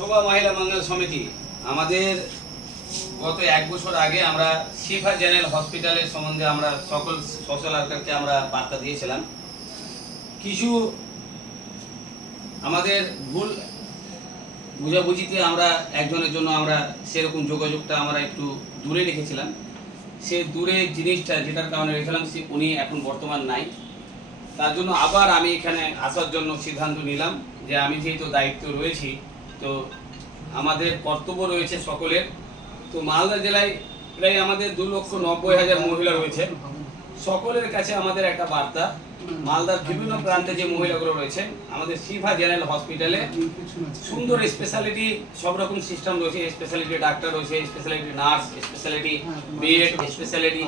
শোভা মহিলা মঙ্গল সমিতি আমাদের গত 1 বছর আগে আমরা শিফা জেনারেল হসপিটালের সম্বন্ধে আমরা সকল সোশ্যাল ওয়ার্কারকে আমরা বার্তা দিয়েছিলাম। কিছু আমাদের ভুল বুঝাবুঝিতে আমরা একজনের জন্য আমরা সেরকম যোগাযোগটা আমরা একটু দূরে রেখেছিলাম। সে দূরে জিনিসটা যেটার কারণে রেখেছিলাম উনি এখন বর্তমান নাই। তার জন্য আবার আমি এখানে আসার জন্য সিদ্ধান্ত নিলাম যে আমি যেহেতু দায়িত্ব রয়েছি, তো আমাদের কর্তব্য রয়েছে সকলের। তো মালদা জেলায় প্রায় আমাদের 2,90,000 মহিলা রয়েছে। সকলের কাছে আমাদের একটা বার্তা, মালদার বিভিন্ন প্রান্তে যে মহিলাগুলো রয়েছে আমাদের শিফা জেনারেল হসপিটালে সুন্দর স্পেশালিটি সব রকম সিস্টেম রয়েছে। স্পেশালিটি ডাক্তার রয়েছে, speciality nurse, speciality bed, speciality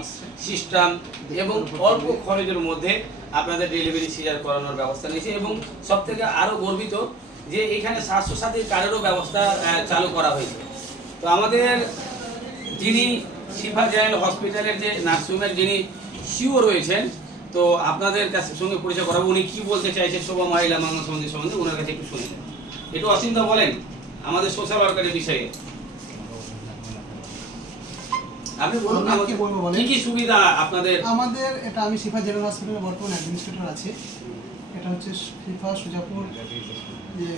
system এবং অল্প খরচের মধ্যে আপনাদের ডেলিভারি সিজার করানোর ব্যবস্থা নিয়েছে। এবং সব থেকে আরও গর্বিত যে এখানে স্বাস্থ্যসাথী কার্ডেরও ব্যবস্থা চালু করা হয়েছে। তো আমাদের যিনি শিফা জেনারেল হসপিটালের যে নার্সিংহোমের যিনি সিও রয়েছেন, তো আপনাদের কাছে সঙ্গে পরিচয় করাবো। উনি কি বলতে চাইছেন শোভা মহিলা মঙ্গল সমিতির সম্বন্ধে, ওনার কাছে একটু শুনে নেন। একটু অসীমদা বলেন আমাদের সোশ্যাল ওয়ার্কারের বিষয়ে আপনি বলুন কি কি সুবিধা আপনাদের। আমাদের এটা আমি শিফা জেনারেল হসপিটালের বর্তমান অ্যাডমিনিস্ট্রেটর আছি। এটা হচ্ছে শিফা সুজাপুর যে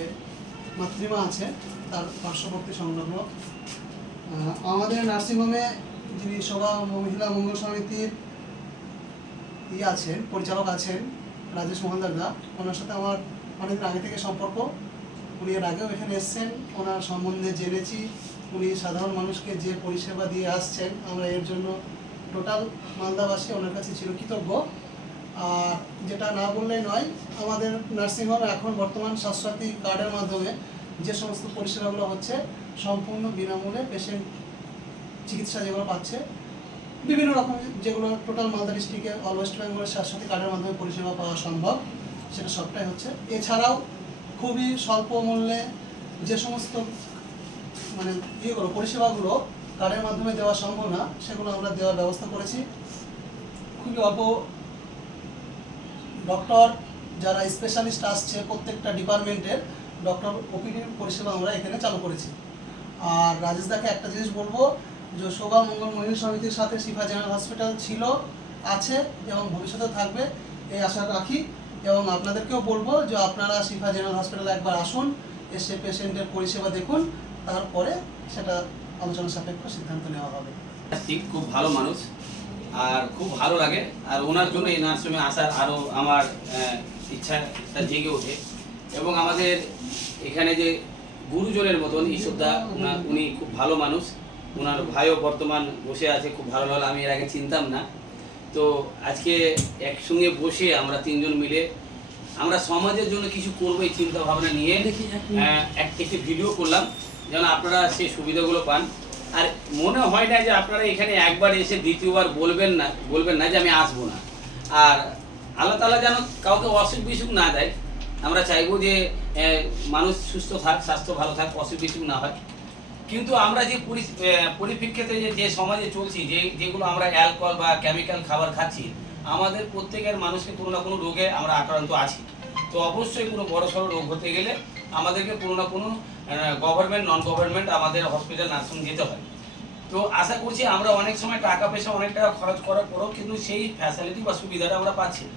মাতৃমা আছে তার পার্শ্ববর্তী সংলগ্ন। আমাদের নার্সিংহোমে যিনি শোভা মহিলা মঙ্গল সমিতির আছেন, পরিচালক আছেন রাজেশ মহালদার দা, ওনার সাথে আমার অনেকদিন আগে থেকে সম্পর্ক। উনি এর আগেও এখানে এসছেন, ওনার সম্বন্ধে জেনেছি। উনি সাধারণ মানুষকে যে পরিষেবা দিয়ে আসছেন, আমরা এর জন্য টোটাল মালদাবাসী ওনার কাছে চিরকৃতজ্ঞ। আর যেটা না বললেই নয়, আমাদের নার্সিংহোমে এখন বর্তমান স্বাস্থ্যসাথী কার্ডের মাধ্যমে যে সমস্ত পরিষেবাগুলো হচ্ছে সম্পূর্ণ বিনামূল্যে পেশেন্ট চিকিৎসা যেগুলো পাচ্ছে, বিভিন্ন রকম যেগুলো টোটাল মালদা ডিস্ট্রিক্টে অল ওয়েস্ট বেঙ্গলের স্বাস্থ্যসাথী কার্ডের মাধ্যমে পরিষেবা পাওয়া সম্ভব, সেটা সবটাই হচ্ছে। এছাড়াও খুবই স্বল্প মূল্যে যে সমস্ত পরিষেবাগুলো কার্ডের মাধ্যমে দেওয়া সম্ভব না, সেগুলো আমরা দেওয়ার ব্যবস্থা করেছি। খুবই অল্প ডক্টর যারা স্পেশালিস্ট আসছে প্রত্যেকটা ডিপার্টমেন্টের ডক্টর ওপিডির পরিষেবা আমরা এখানে চালু করেছি। আর রাজেশ দাকে একটা জিনিস বলবো যে শোভা মঙ্গল মহিলা সমিতির সাথে শিফা জেনারেল হসপিটাল ছিল, আছে এবং ভবিষ্যতে থাকবে এই আশা রাখি। এবং আপনাদেরকেও বলবো যে আপনারা শিফা জেনারেল হসপিটালে একবার আসুন, এসে পেশেন্টের পরিষেবা দেখুন, তারপরে সেটা আলোচনা সাপেক্ষ সিদ্ধান্ত নেওয়া হবে। ঠিক, খুব ভালো মানুষ আর খুব ভালো লাগে। আর ওনার জন্য এই নার্সিংহোমে আসার আরও আমার ইচ্ছাটা জেগে ওঠে। এবং আমাদের এখানে যে গুরুজনের মতন ঈশ্বরদা, উনি খুব ভালো মানুষ। ওনার ভাইও বর্তমান বসে আছে, খুব ভালো লাগলো, আমি এর আগে চিনতাম না। তো আজকে একসঙ্গে বসে আমরা তিনজন মিলে আমরা সমাজের জন্য কিছু করবো এই চিন্তা ভাবনা নিয়ে একটি ভিডিও করলাম, যেন আপনারা সেই সুবিধাগুলো পান। আর মনে হয় না যে আপনারা এখানে একবার এসে দ্বিতীয়বার বলবেন না যে আমি আসবো না। আর আল্লাহ তাআলা যেন কাউকে অসুখ বিসুখ না দেয়। আমরা চাইবো যে মানুষ সুস্থ থাক, স্বাস্থ্য ভালো থাক, অসুখ বিসুখ না হয়। কিন্তু আমরা যে পরিপ্রেক্ষিতে যে সমাজে চলছি, যেগুলো আমরা অ্যালকোহল বা কেমিক্যাল খাবার খাচ্ছি, আমাদের প্রত্যেকের মানুষকে কোনো না কোনো রোগে আমরা আক্রান্ত আছি। তো অবশ্যই কোনো বড়সড় রোগ হতে গেলে আমাদেরকে কোনো না কোনো গভর্নমেন্ট নন গভর্নমেন্ট আমাদের হসপিটাল নার্সিং যেতে হয়। তো আশা করছি আমরা অনেক সময় টাকা পয়সা অনেক টাকা খরচ করার পরেও কিন্তু সেই ফ্যাসিলিটি বা সুবিধাটা আমরা পাচ্ছি না।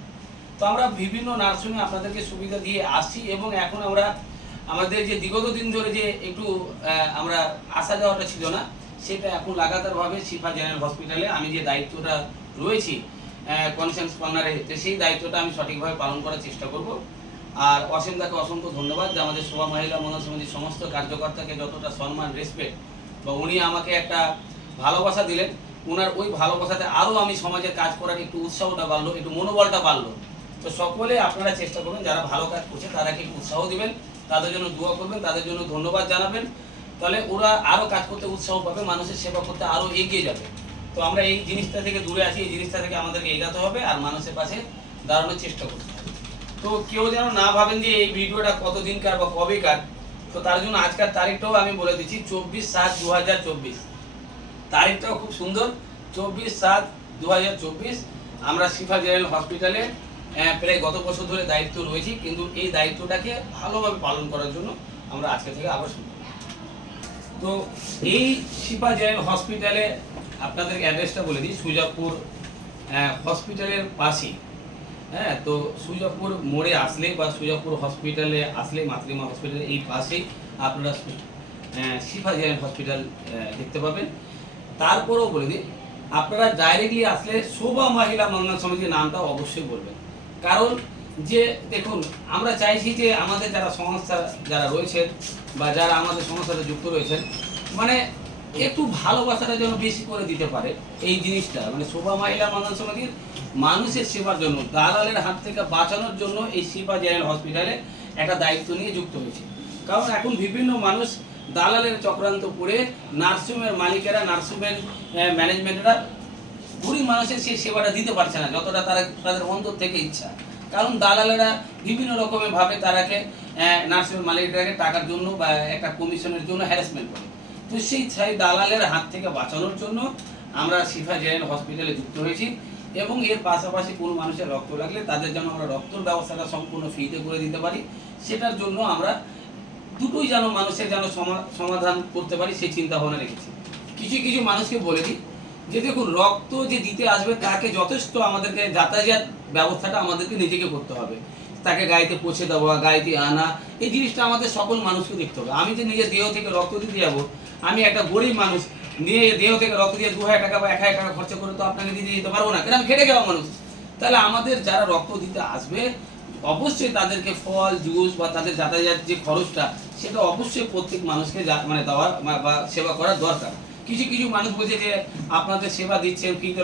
তো আমরা বিভিন্ন নার্সিংয়ে আপনাদেরকে সুবিধা দিয়ে আসছি। এবং এখন আমরা আমাদের যে বিগত দিন ধরে যে একটু আমরা আসা যাওয়াটা ছিল না, সেটা এখন লাগাতারভাবে শিফা জেনারেল হসপিটালে আমি যে দায়িত্বটা রয়েছি কনসার্ন কর্নারে, সেই দায়িত্বটা আমি সঠিকভাবে পালন করার চেষ্টা করব। আর অসীমদাকে অসংখ্য ধন্যবাদ যে আমাদের শোভা মহিলা মঙ্গল সমিতির সমস্ত কার্যকর্তাকে যতটা সম্মান রেসপেক্ট বা উনি আমাকে একটা ভালোবাসা দিলেন, ওনার ওই ভালোবাসাতে আরও আমি সমাজে কাজ করার একটু উৎসাহটা বাড়লো, একটু মনোবলটা বাড়লো। তো সকলে আপনারা চেষ্টা করবেন, যারা ভালো কাজ করছে তারাকে একটু উৎসাহ দিবেন, তাদের জন্য দোয়া করবেন, তাদের জন্য ধন্যবাদ জানাবেন। তাহলে ওরা আরও কাজ করতে উৎসাহ পাবে, মানুষের সেবা করতে আরও এগিয়ে যাবে। তো আমরা এই জিনিসটা থেকে দূরে আছি, এই জিনিসটা থেকে আমাদেরকে এগাতে হবে আর মানুষের পাশে দাঁড়ানোর চেষ্টা করতে হবে। তো কেউ যেন না ভাবেন যে এই ভিডিওটা কতদিনকার বা কবেকার। তো তার জন্য আজকের তারিখটাও আমি বলে দিচ্ছি, 24/7/2024। তারিখটাও খুব সুন্দর, 24/7/2024। আমরা শিফা জেনারেল হসপিটালে প্রায় গত বছর ধরে দায়িত্ব রয়েছি, কিন্তু এই দায়িত্বটাকে ভালোভাবে পালন করার জন্য আমরা আজকে থেকে আবার শুরু করব। তো এই শিপা জেনারেল হসপিটালে আপনাদের অ্যাড্রেসটা বলে দিই, সুজাপুর হসপিটালের পাশেই। হ্যাঁ, তো সুজাপুর মোড়ে আসলে বা সুজাপুর হসপিটালে আসলে, মাতৃমা হসপিটালে এই পাশেই আপনারা শিফা জেনারেল হসপিটাল দেখতে পাবেন। তারপরেও বলে দিই, আপনারা ডাইরেক্টলি আসলে শোভা মহিলা মঙ্গল সমিতির নামটা অবশ্যই বলবেন। কারণ যে দেখুন, আমরা চাইছি যে আমাদের যারা সংস্থা যারা রয়েছেন বা যারা আমাদের সংস্থাতে যুক্ত রয়েছেন, মানে একটু ভালোবাসাটা যেন বেশি করে দিতে পারে। এই জিনিসটা মানে শোভা মহিলা মঙ্গল সমিতির মানুষের সেবার জন্য, দালালের হাত থেকে বাঁচানোর জন্য এই শিফা জেনারেল হসপিটালে একটা দায়িত্ব নিয়ে যুক্ত হয়েছে। কারণ এখন বিভিন্ন মানুষ দালালের চক্রান্ত করে নার্সিংহোমের মালিকেরা, নার্সিংহোমের ম্যানেজমেন্টরা গরিব মানুষের সেই সেবাটা দিতে পারছে না যতটা তাদের অন্তর থেকে ইচ্ছা। কারণ দালালেরা বিভিন্ন রকমের ভাবে তারাকে নার্সিংহোমের মালিকটাকে টাকার জন্য বা একটা কমিশনের জন্য হ্যারাসমেন্ট করে। তো সেই দালালের হাত থেকে বাঁচানোর জন্য আমরা শিফা জেনারেল হসপিটালে যুক্ত হয়েছি। এবং এর পাশাপাশি কোনো মানুষের রক্ত লাগলে তাদের যেন আমরা রক্তর ব্যবস্থাটা সম্পূর্ণ ফ্রিতে করে দিতে পারি, সেটার জন্য আমরা দুটোই যেন মানুষের যেন সমাধান করতে পারি সেই চিন্তা ভাবনা রেখেছি। কিছু কিছু মানুষকে বলে দিই যে দেখুন, রক্ত যে দিতে আসবে তাকে যথেষ্ট আমাদেরকে যাতায়াত ব্যবস্থাটা আমাদেরকে নিজেকে করতে হবে। তাকে গাড়িতে পৌঁছে দেওয়া, গাড়িতে আনা, এই জিনিসটা আমাদের সকল মানুষকে দেখতে হবে। আমি যে নিজের দেহ থেকে রক্ত দিতে যাবো, আমি একটা গরিব মানুষ নিয়ে দেহ থেকে রক্ত দিয়ে 2000 টাকা বা 1000 টাকা খরচা করে তো আপনাকে দিয়ে দিতে পারবো না, কারণ আমি খেটে খাওয়া মানুষ। তাহলে আমাদের যারা রক্ত দিতে আসবে অবশ্যই তাদেরকে ফল, জুস বা তাদের যাতায়াত যে খরচটা, সেটা অবশ্যই প্রত্যেক মানুষকে মানে দেওয়া বা সেবা করার দরকার। কিছু কিছু মানুষ বলছে যে আপনাদের সেবা দিচ্ছেন ফ্রিতে